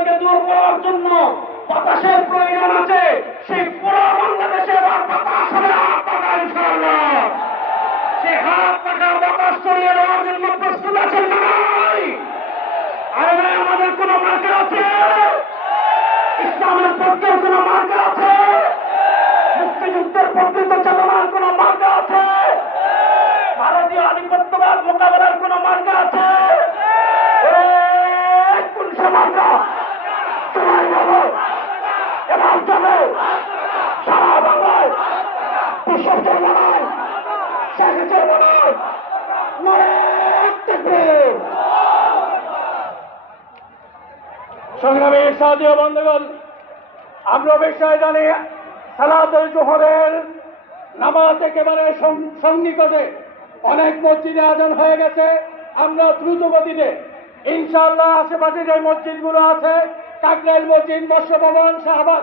শক্তিগুলোকে দূর করার জন্য বাতাসের প্রয়োজন আছে। সেই পুরো বাংলাদেশে এবার বাতাস হবে হাত পাকা ইনশাআল্লাহ। সেই হাত পাকা বাতাস ছড়িয়ে দেওয়ার জন্য প্রস্তুত আছেন না নাই? আরে ভাই, আমাদের কোন মার্কা আছে? ইসলামের পক্ষে কোন মার্কা আছে? মুক্তিযুদ্ধের প্রকৃত চেতনার কোন মার্কা আছে? ভারতীয় আধিপত্যবাদ মোকাবেলার কোন মার্কা আছে? কোন সে মার্কা? সবাই বলো, এবার চলো সারা বাংলায় বিশ্বের জন্মায় শেখের জন্মায় সংগ্রামী সাথী ও বন্ধুগণ, আমরা বিষয় জানি সালাতুল জোহরের নামাজ একেবারে সন্নিকটে, অনেক মসজিদে আজান হয়ে গেছে। আমরা দ্রুত গতিতে ইনশাআল্লাহ আশেপাশে যে মসজিদগুলো আছে, কাকরাইল মসজিদ, মৎস্য ভবন, শাহবাগ